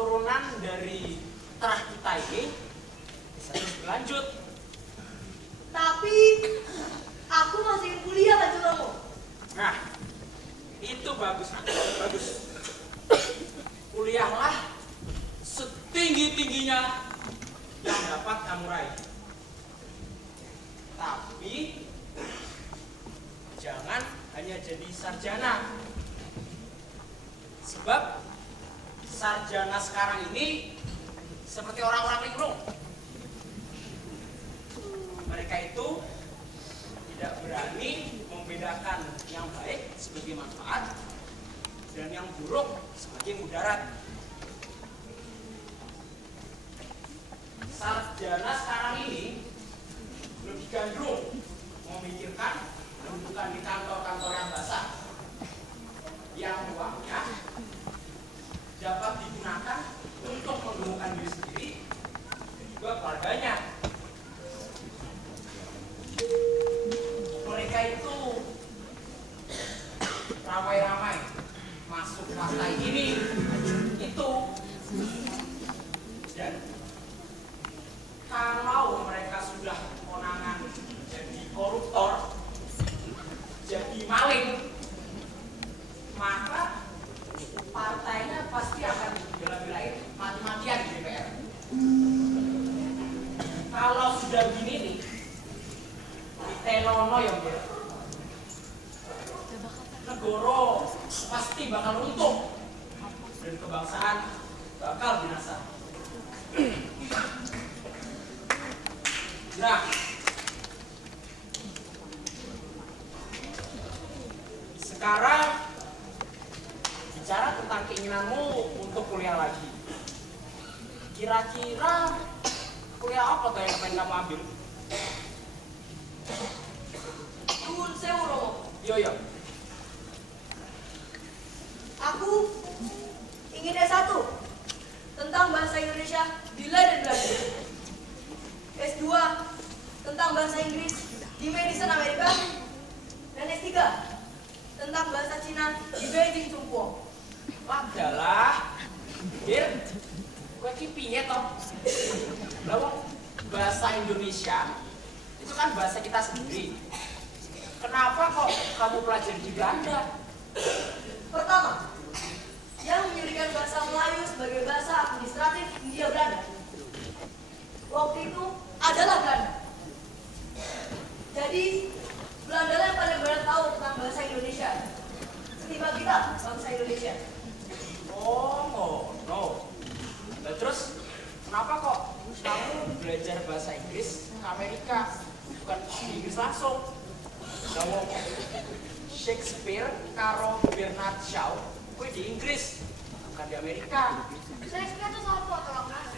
keturunan dari terah kita ini bisa terus berlanjut. Tapi aku masih ingin kuliah, Kanjeng Romo. Nah, itu bagus, bagus. Kuliahlah setinggi-tingginya yang dapat kamu raih. Tapi jangan hanya jadi sarjana. Sebab sarjana sekarang ini seperti orang-orang linglung. Mereka itu tidak berani membedakan yang baik sebagai manfaat dan yang buruk sebagai mudarat. Sarjana sekarang ini lebih gandrung memikirkan kedudukan di kantor-kantor yang basah, yang uangnya dapat digunakan untuk menggemukkan diri sendiri dan juga keluarganya. Mereka itu ramai-ramai masuk partai ini itu, dan kalau mereka sudah konangan jadi koruptor, jadi maling, maka partainya pasti akan bela-belain mati-matian di DPR. Kalau sudah gini nih, ditenono ya dia, negoro pasti bakal runtuh dan kebangsaan bakal binasa. Nah, sekarang bicara tentang keinginanmu untuk kuliah lagi. Kira-kira kuliah apa tuh yang pengen kamu ambil? Nuwun sewu, Romo. Yo. Aku ingin S1 tentang bahasa Indonesia di Leiden, Belanda. S2 tentang bahasa Inggris di Madison, Amerika. Dan S3 tentang bahasa Cina di Beijing, Chongqing. Wadalah, Bir, gue ki piye toh? Lah bahasa Indonesia itu kan bahasa kita sendiri. Kenapa kok kamu pelajari di Belanda? Pertama, yang menjadikan bahasa Melayu sebagai bahasa administratif Hindia Belanda waktu itu adalah Belanda. Jadi Belanda yang paling banyak tahu tentang bahasa Indonesia ketimbang kita, bangsa Indonesia. Oh, no. Nah, terus kenapa kok kamu belajar bahasa Inggris ke Amerika, bukan di Inggris langsung? Kamu Shakespeare karo Bernard Shaw, gue di Inggris, bukan di Amerika. Shakespeare itu siapa, tolong mas?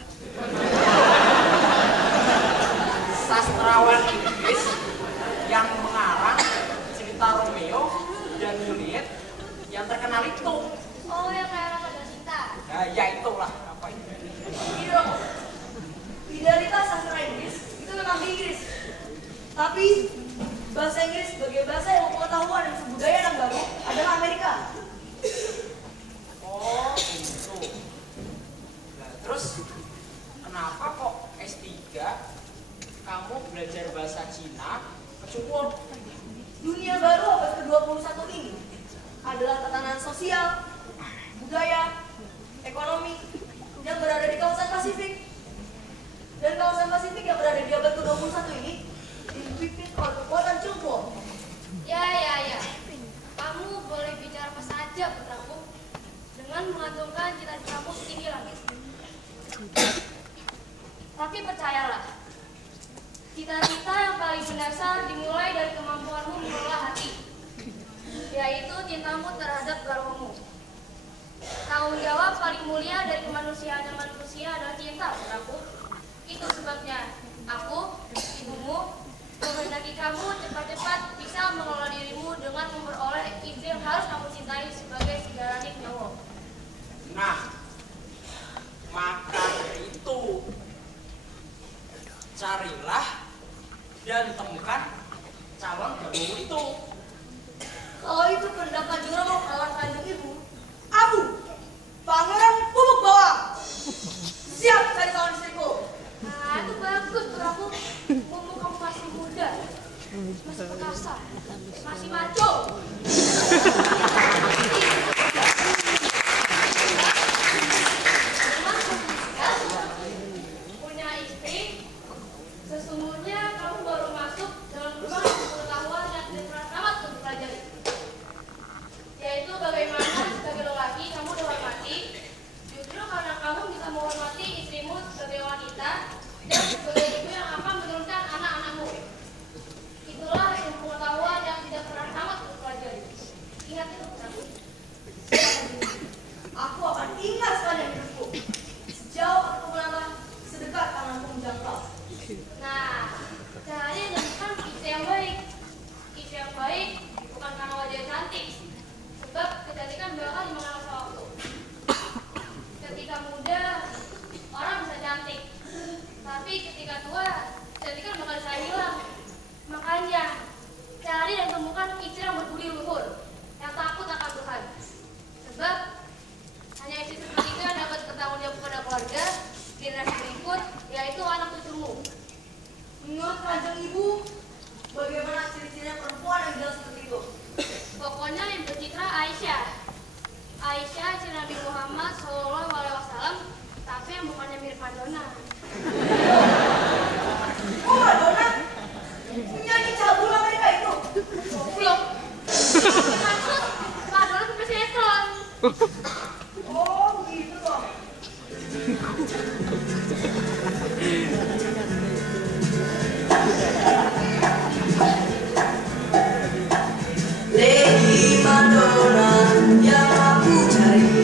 Sastrawan Inggris yang mengarang cerita Romeo dan Juliet yang terkenal itu. Oh, yang kayak Rama dan Sinta. Nah, ya itulah apa itu. Ini dong, idealitas sastra Inggris itu memang di Inggris. Tapi bahasa Inggris sebagai bahasa yang pengetahuan dan budaya yang baru adalah Amerika. Oh, gitu. Nah, terus kenapa kok S3 kamu belajar bahasa Cina ke Cungkur? Dunia baru abad ke-21 ini adalah tatanan sosial, budaya, ekonomi yang berada di kawasan Pasifik. Dan kawasan Pasifik yang berada di abad ke-21 ini dipimpin oleh kekuatan Cungkur. Ya. Kamu boleh bicara apa saja, putraku, dengan mengagungkan cita-citamu setinggi langit. Tapi percayalah, cita-cita yang paling mendasar dimulai dari kemampuanmu mengelola hati, yaitu cintamu terhadap garwamu. Tanggung jawab paling mulia dari kemanusiaan manusia adalah cinta, putraku. Itu sebabnya aku, ibumu, menghendaki kamu cepat-cepat bisa mengelola dirimu dengan memperoleh istri yang harus kamu cintai sebagai sejarah nyawa. Nah, maka dari itu carilah dan temukan calon garwamu itu. Kalau itu kehendak Kanjeng Rama kawan Kanjeng Ibu, aku, Pangeran Bubuk Bawang, Shallallahu Alaihi Wasallam, tapi yang bukannya mirip Madonna. Oh, Madonna? Penyanyi cabul Amerika itu? Goblok. Maksud Madonna sampai sinetron. Oh, begitu toh. Lady Madonna yang aku cari,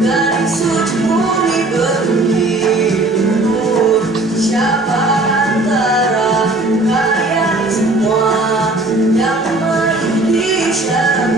gadis suci murni berbukit. Siapa antara kalian semua yang memiliki syarat